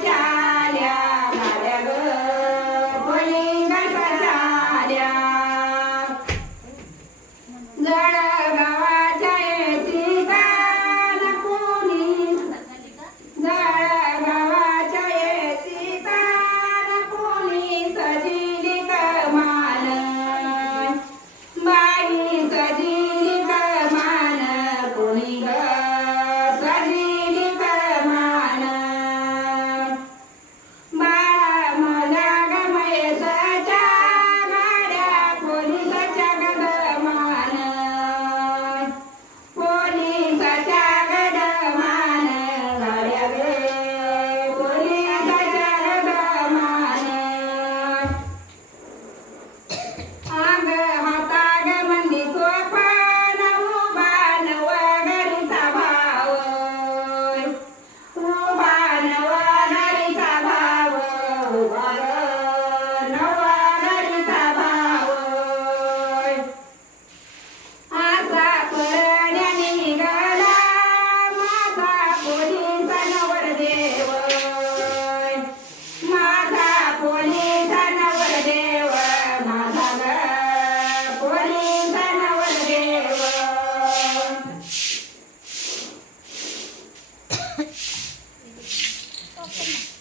allá. Open na.